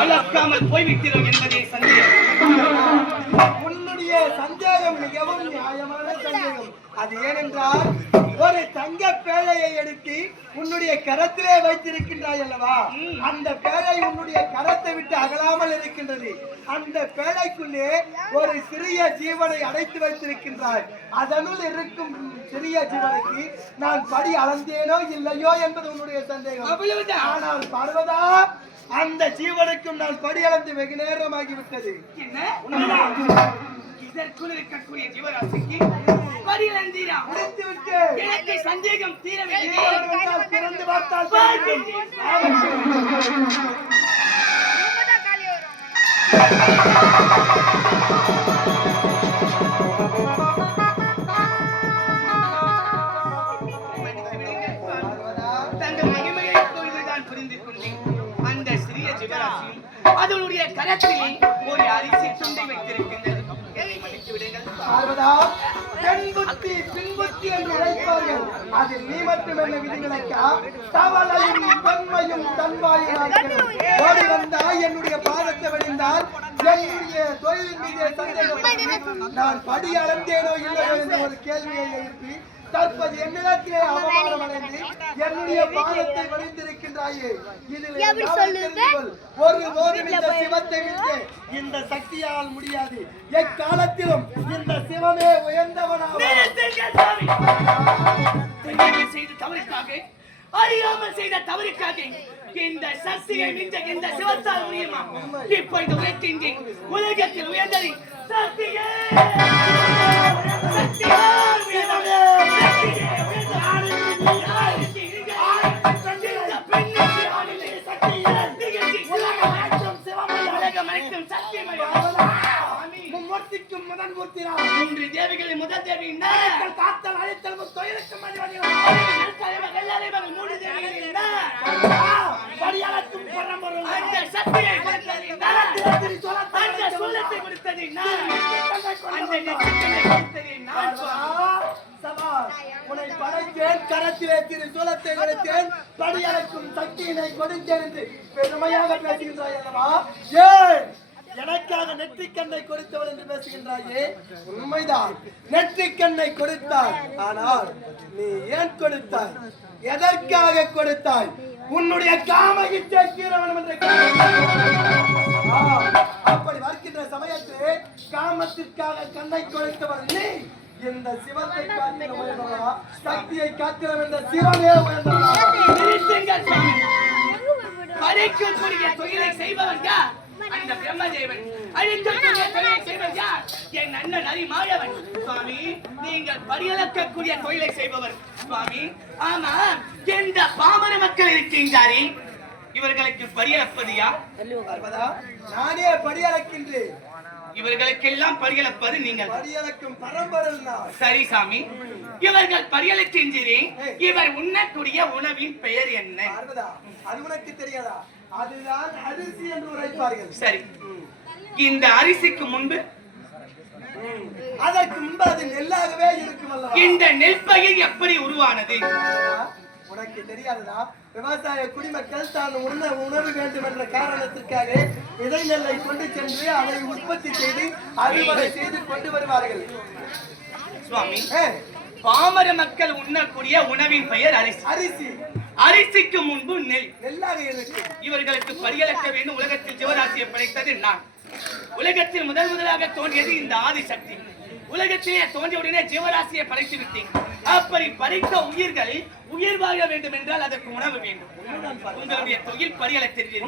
அளக்காமல் போய்விட்டோம் என்பதே சந்தேகம். உன்னுடைய சந்தேகம் மிகவும் நியாயமான சந்தேகம். அது ஏனென்றால் ஒரு தங்க பேழையை எடுத்து உன்னுடைய கரத்திலே வைத்திருக்கின்றாய் அல்லவா, அந்த பேழை உன்னுடைய கரத்தை விட்டு அகலாமல் இருக்கின்றது. அந்த பேழைக்குள்ளே ஒரு சிறிய ஜீவனை அடைத்து வைத்திருக்கின்றாய். அதனுள் இருக்கும் சிறிய ஜீவனுக்கு நான் படி அளந்தேனோ இல்லையோ என்பது உன்னுடைய சந்தேகம். ஆனால் பார்வதா, அந்த ஜீவனுக்கும் நான் படி அளந்து வெகு நேரமாகிவிட்டது. இதற்குள் இருக்கக்கூடிய ஜீவராசிக்கு பரிலந்தீரா முடித்து விட்டு எனக்கு சந்தேகம் தீரவில்லை. திறந்து பார்த்தால் தங்கள் மகிமையை இப்பொழுதுதான் புரிந்து கொண்டேன். அந்த சிறிய ஜீவராசியும் அதனுடைய கரத்திலே ஒரு அரிசி துண்டை வைத்திருக்கின்றது. என்னை மன்னித்து விடுங்கள். பெண் புத்தி பின் புத்தி என்று அழைப்பார்கள். அதில் நீ மட்டும் என்ன விதிவிலக்கா? தவளையும் பெண்மையும் தன்வாயும் ஓடி வந்தால் என்னுடைய பாதத்தை வடிந்தால் என்னுடைய தொழிலின் மீது சந்தேகம் நான் படி அளந்தேனோ இல்லையோ என்ற ஒரு கேள்வியை எழுப்பி தற்போது என்னிடத்திலே அவமானம் அடைந்து என்னுடைய பாதத்தை வடிந்திருக்கின்றாயே. இதில் ஒருபோதும் இந்த சிவத்தை விட்டு இந்த சக்தியால் முடியாது. எக்காலத்திலும் இந்த சிவமே உயர்ந்தவனாக செய்த தவறுக்காக, அறியாமல் செய்த தவறுக்காக இந்த சக்தியை மிஞ்ச இந்த சிவத்தால் முடியுமா? இப்பொழுது உயர்த்தின்றேன். உலகத்தில் உயர்ந்தது சக்தியே. முதன் மூர்த்தினா மூன்று தேவிகளின் முதல் தேவி காத்தல் அழைத்தல் தொழிலுக்கு மூன்று தேவிகள் படியாளத்தும் பரம்பரும் அந்த சக்தியை கொடுத்தது அந்த சொல்லத்தை கொடுத்தது உன்னை படைத்தேன், கரத்திலே திரு சூலத்தை கொடுத்தேன், படியளக்கும் சக்தியினை கொடுத்தேன் என்று பெருமையாக பேசுகின்றாய் அல்லவா? ஏன் எனக்காக நெற்றிக்கண்ணை கொடுத்தவள் என்று பேசுகின்றாயே? உண்மைதான், நெற்றிக்கண்ணை கொடுத்தாய். ஆனால் நீ ஏன் கொடுத்தாய்? எதற்காக கொடுத்தாய்? உன்னுடைய காம இச்சை தீர வேண்டும் என்ற அப்படி வருகின்ற சமயத்திலே காமத்திற்காக கண்ணை கொடுத்தவள் நீ. இந்த சிவத்தை காத்திரவா, சக்தியை காத்திரம் என்ற சிவனே உயர்ந்தவா. படைக்கக்கூடிய தொழிலை செய்பவன் யார்? அந்த பிரம்மதேவன். அழிக்கக்கூடிய தொழிலை செய்பவன் யார்? என் அண்ணன் அரிமாயவன். சுவாமி, நீங்கள் பரியளக்கக்கூடிய தொழிலை செய்பவர் சுவாமி. ஆமா, எந்த பாமர மக்கள் இருக்கின்றாரே, இவர்களுக்கு பரியளப்பது யார்? நானே பரியளக்கின்றேன். இவர்களுக்கெல்லாம் பரியளப்பது நீங்கள். பரியளக்கும் பரம்பரை. சரி சாமி, இவர்கள் பரியளக்கின்றேன். இவர் உண்ணக்கூடிய உணவின் பெயர் என்ன? அது உனக்கு தெரியாதா? அதுதான் அரிசி என்று உரைப்பார்கள். சரி, இந்த அரிசிக்கு முன்பு அதற்கு முன்பு அது நெல்லாகவே இருக்கும் அல்லவா? இந்த நெல் பயிர் எப்படி உருவானது? உனக்கு தெரியாததா? விவசாய குடிமக்கள் தான் உணவு வேண்டும் என்ற காரணத்திற்காக விதை நெல்லை கொண்டு சென்று அதை உற்பத்தி செய்து அறுவடை செய்து கொண்டு வருவார்கள். சுவாமி, பாமர மக்கள் உண்ணக்கூடிய உணவின் பெயர் அரிசி. அரிசி. அரிசிக்கு முன்பு நெல். நெல்லாக இருக்கு. இவர்களுக்கு பரியளக்க வேண்டும். உலகத்தில் ஜீவராசியை படைத்தது நான். உலகத்தில் முதலாக தோன்றியது இந்த ஆதிசக்தி. உலகத்திலே தோன்றியவுடனே ஜீவராசியை படைத்து விட்டேன். அப்படி படைத்த உயிர்கள் உயிர் வாழ வேண்டும் என்றால் அதற்கு உணவு வேண்டும். உங்களுடைய தொழில் பரியளத்திற்கு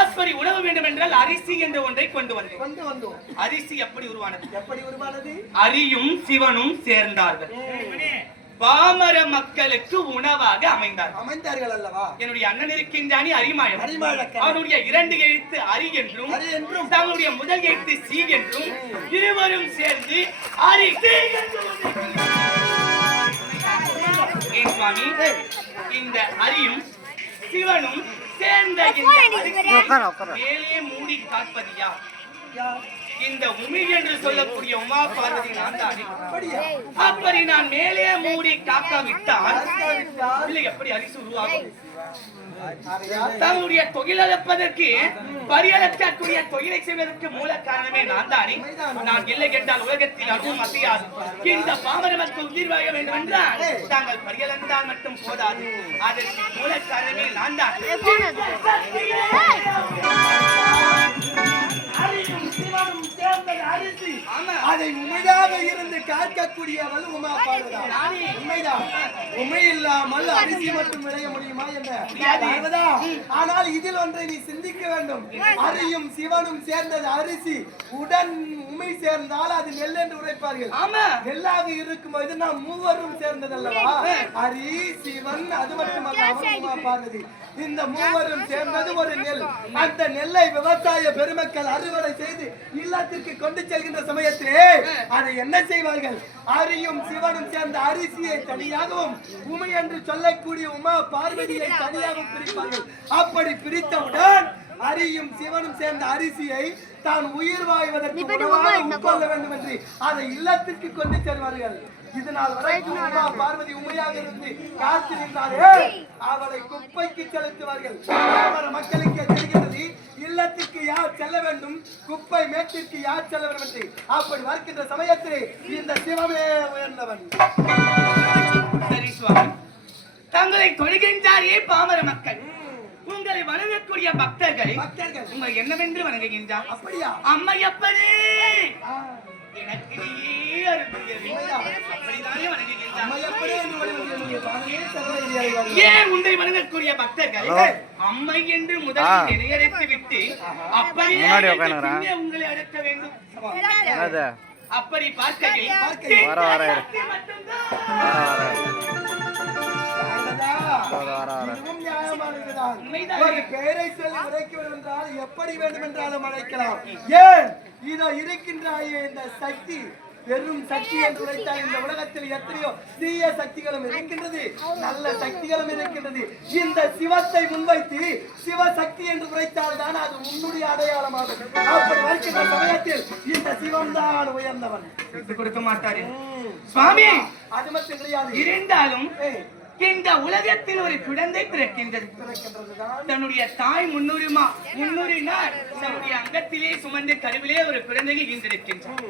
அப்படி உணவு வேண்டும் என்றால் அரிசி என்ற ஒன்றை கொண்டு வந்தோம். அரிசி எப்படி உருவானது? அரியும் சிவனும் சேர்ந்தார்கள். பாமர மக்களுக்கு உணவாக அமைந்தார்கள் அல்லவா? என்னுடைய அண்ணன் இருக்கின்றானே அரிமாயன். அவனுடைய இரண்டு எழுத்து அரி என்றும் தன்னுடைய முதல் எழுத்து சி என்றும் இருவரும் சேர்ந்து அரிசி சுவாமி. இந்த அரியும் சிவனும் சேர்ந்த மேலே மூடி காப்பது யார்? இந்த உமி என்று சொல்லக்கூடிய உமா பார்வதி நான் தானே. அப்படியா? அப்படி நான் மேலே மூடி காக்காவிட்டால் காக்காவிட்டால் இல்லை எப்படி அரிசி உருவாகும்? ஆகையால் தன்னுடைய தொழிலப்பதற்கு பரியளக்கக்கூடிய தொழிலை செய்வதற்கு மூல காரணமே நான் தானே. நான் இல்லை என்றால் உலகத்தில் அதுவும் அசையாது. இந்த பாமர மக்கள் உயிர் வாழ வேண்டும் என்றால் தாங்கள் பரியளந்தால் மட்டும் போதாது. அதற்கு மூல காரணமே நான் தான். அதை உமையாக இருந்து காக்கக்கூடியவள் உமா பார்வதி. உண்மைதான். உமை இல்லாமல் அரிசி மட்டும் விளைய முடியுமா என்ன? ஆனால் இதில் ஒன்றை நீ சிந்திக்க வேண்டும். அரியும் சிவனும் சேர்ந்தது அரிசி. உடன் உமை சேர்ந்தால் அது நெல் என்று உரைப்பார்கள். நெல்லாக இருக்கும்போது நாம் மூவரும் சேர்ந்ததல்லவா? அரி சிவன் அது மட்டுமல்ல உமா பார்வதி. இந்த மூவரும் சேர்ந்தது ஒரு நெல். அந்த நெல்லை விவசாய பெருமக்கள் அறுவடை செய்து இல்லத்திற்கு கொண்டு செல்கின்ற சமயத்திலே அதை என்ன செய்வார்கள்? அரியும் சிவனும் சேர்ந்த அரிசியை தனியாகவும் உமை என்று சொல்லக்கூடிய உமா பார்வதியை தனியாகவும் பிரிப்பார்கள். அப்படி பிரித்தவுடன் அரியும் சிவனும் சேர்ந்த அரிசியை தான் உயிர் வாழ்வதற்கு உட்கொள்ள வேண்டும் என்று அதை இல்லத்திற்கு கொண்டு செல்வார்கள். இதனால் வரைக்கும் உமா பார்வதி உமையாக இருந்து காத்து நின்றாரே அவளை குப்பைக்கு செலுத்துவார்கள். மக்களுக்கு தெரிகிறது இல்லத்திற்கு யார் செல்ல வேண்டும், குப்பை மேட்டிற்கு யார் செல்ல வேண்டும் என்று. அப்படி வருகின்ற சமயத்தில் இந்த சிவமே உயர்ந்தவன். சரி சுவாமி, தங்களை தொழுகின்றாரே பாமர மக்கள், உங்களை வணங்கக்கூடிய பக்தர்கள் உங்களை என்னவென்று வணங்குகின்றார்? அப்படியா? அம்மையப்பனே எனக்கு நீயே அருள்புரியவே. அப்படிதானே வணங்குகின்றார். ஏன் உன்னை வணங்கக்கூடிய பக்தர்கள் அம்மை என்று முதலில் என்னை அழைத்து விட்டு அப்படியே உங்களை அழைக்க வேண்டும்? அப்படி பார்க்கையில் ஒரு பெயரை சொல்லி உரைக்க வேண்டும் என்றால் எப்படி வேண்டும் என்றாலும் அழைக்கலாம். ஏன் இதோ இருக்கின்றாயே இந்த சக்தி பெரும் சக்தி என்று உரைத்தால் இந்த உலகத்தில் எத்தனையோ தீய சக்திகளும் இருக்கின்றது, நல்ல சக்திகளும் இருக்கின்றது. இந்த சிவத்தை முன்வைத்து சிவசக்தி என்று உரைத்தால் தான் அது உன்னுடைய அடையாளமாகும். அப்படி வருகின்ற சமயத்தில் இந்த சிவம் தான் உயர்ந்தவன். கொடுக்க மாட்டாரு சுவாமி. அது மட்டும் கிடையாது. இருந்தாலும் இந்த உலகத்தில் ஒரு குழந்தை பிறக்கின்றது. தன்னுடைய தாய் முன்னூறினார் தன்னுடைய அங்கத்திலே சுமந்து கருவிலே ஒரு குழந்தை ஈன்றெடுக்கின்றார்.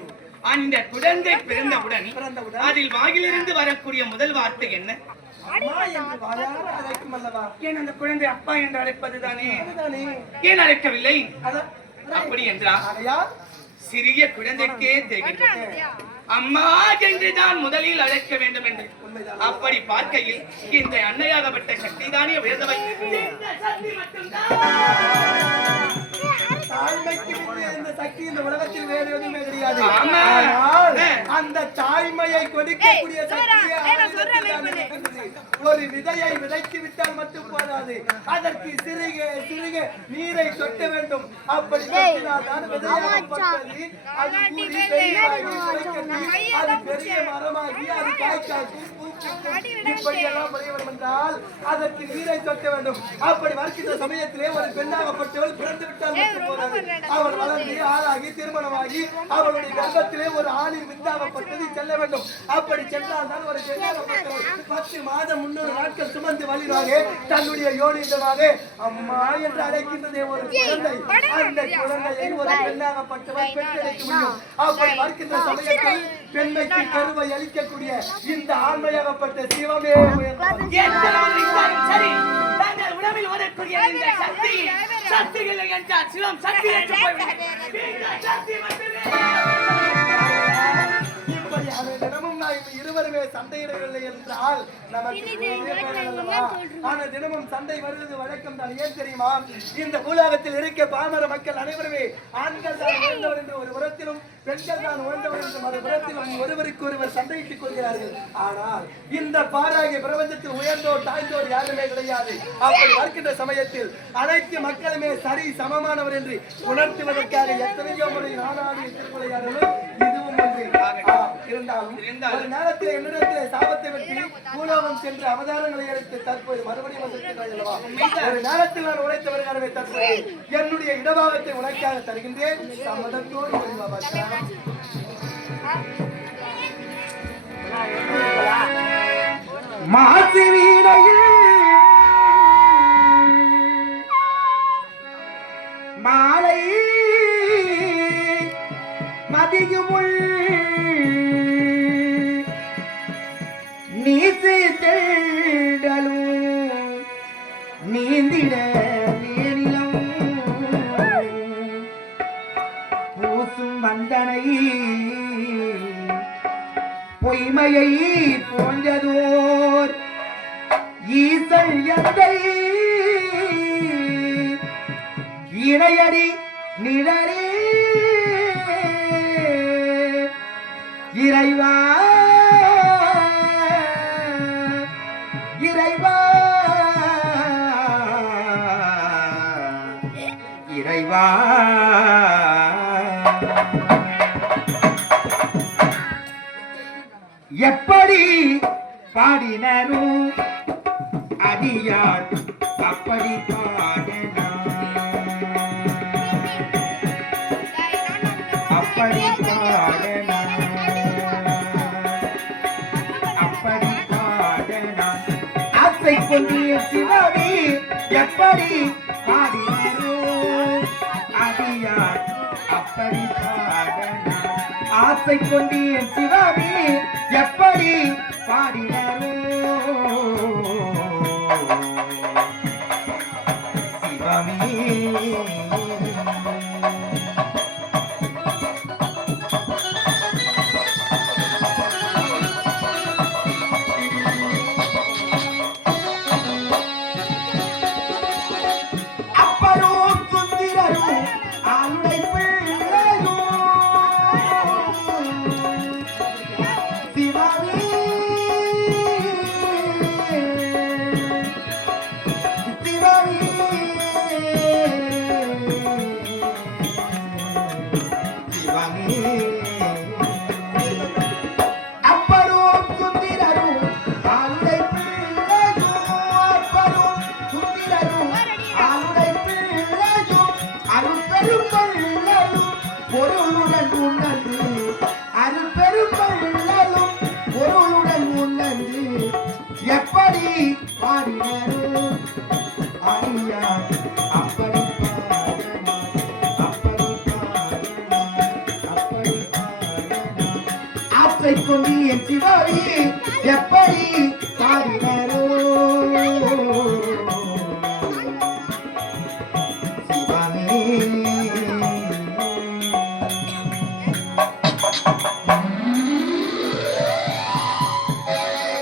அந்த குழந்தை பிறந்தவுடன் அதில் வாயிலிருந்து வரக்கூடிய முதல் வார்த்தை என்ன? ஏன் அந்த குழந்தை அப்பா என்று அழைப்பதுதானே, ஏன் அழைக்கவில்லை? அப்படி என்றால் சிறிய குழந்தைக்கே தெரிகின்றது அம்மா என்றுதான் முதலில் அழைக்க வேண்டும் என்று. அப்படி பார்க்கையில் இந்த அன்னையாகப்பட்ட சக்தி தானே உயர்ந்தவை. இந்த சக்தி இந்த உலகத்தில் வேறு எதுவுமே கிடையாது. அந்த தாய்மையை கொடுக்கக்கூடிய சக்தியை ஒரு விதையை விதைத்து விட்டால் மட்டும் போதாது, அதற்கு சிறுக சிறுக நீரை சொட்ட வேண்டும். அப்படி சொட்டினால்தான் விதையாகப்பட்டது அது கூடி அது பெரிய மரமாகி அது காய்க்காய் இப்படியெல்லாம் விளைய வேண்டும் என்றால் அதற்கு நீரை சொட்ட வேண்டும். அப்படி வருகின்ற சமயத்திலே ஒரு பெண்ணாகப்பட்டவள் பிறந்து விட்டால் மட்டும் போதாது, அவள் வளர்ந்து ஆளாகி திருமணமாகி அவளுடைய கர்ப்பத்திலே ஒரு ஆணின் வித்தாகப்பட்டது செல்ல வேண்டும். அப்படி சென்றால் தான் ஒரு பெண்ணாகப்பட்டவள் 10 மாதம் 300 நாட்கள் சுமந்து வழிவாக தன்னுடைய யோனிதமாக அம்மா என்று அழைக்கின்றதே ஒரு குழந்தை. அந்த குழந்தையை ஒரு பெண்ணாகப்பட்டவள் பெற்றெடுக்க முடியும். அப்படி வருகின்ற சமயத்தில் பெண்மைக்கு கருவை அளிக்கக்கூடிய இந்த ஆண்மையாகப்பட்ட சிவமே சரி. தங்கள் உடம்பில் ஓடக்கூடிய இந்த சக்தி சக்திகளை என்றால் சிவம் சக்தி என்று தினமும் நான் இருவருமே சண்டையிடவில்லை என்றால் நமக்கு தினமும் சண்டை வருவது வழக்கம் தான். ஏன் தெரியுமா? இந்த பூலோகத்தில் இருக்க பாமர மக்கள் அனைவருமே ஆண்கள் தான் உயர்ந்தவர் என்று ஒரு புறத்திலும் பெண்கள் தான் உயர்ந்தவர் என்று மறு புறத்திலும் ஒருவருக்கு ஒருவர் சண்டையிட்டுக் கொள்கிறார்கள். ஆனால் இந்த பாராகிய பிரபஞ்சத்தில் உயர்ந்தோர் தாழ்ந்தோர் யாருமே கிடையாது. அப்படி வருகின்ற சமயத்தில் அனைத்து மக்களுமே சரி சமமானவர் என்று உணர்த்துவதற்காக எத்தனையோ முறை நாடாடிய திருக்குறையாளர்களும் இதுவும் இருந்தாலும் ஒரு நேரத்தில் என்னிடத்தில் சாபத்தை வெற்றி பூலோகம் சென்று அவதாரங்களை எடுத்து தற்போது மறுபடியும் வந்திருக்கிறாய் அல்லவா? ஒரு நேரத்தில் நான் உழைத்தவர்களே தற்போது என்னுடைய இடபாகத்தை உனக்காக தருகின்றேன். சம்மதத்தோடு மாசி வீணையில் மாலை மதியுமுள் நீசி தேடலும் நீந்திட நீரிலம் பூசும் வந்தனை பொய்மையை போன்றதோர் ஈசல் எந்தை இணையடி நிழலே இறைவா இறைவா இறைவா எப்படி பாடினரும் அடியார் அப்படி பாடினார் அப்படி பாடினார் அப்படி பாடினார் ஆசை கொண்டிய சிவவி எப்படி பாடினரும் அடியார் அப்படி பாடினார் ஆசை கொண்டிய சிவவி எப்படி பாடினரோ சிவமே அப்பரும் சுந்திரரும் ஆளுடை பிள்ளையும் சிவமே பொருளுடன் உணர்ந்து அருப்பெரும்பொருளும் பொருளுடன் உணர்ந்து எப்படி பாடினரோ அடியா அப்படி ஆசை கொண்டு என் சிவாவி எப்ப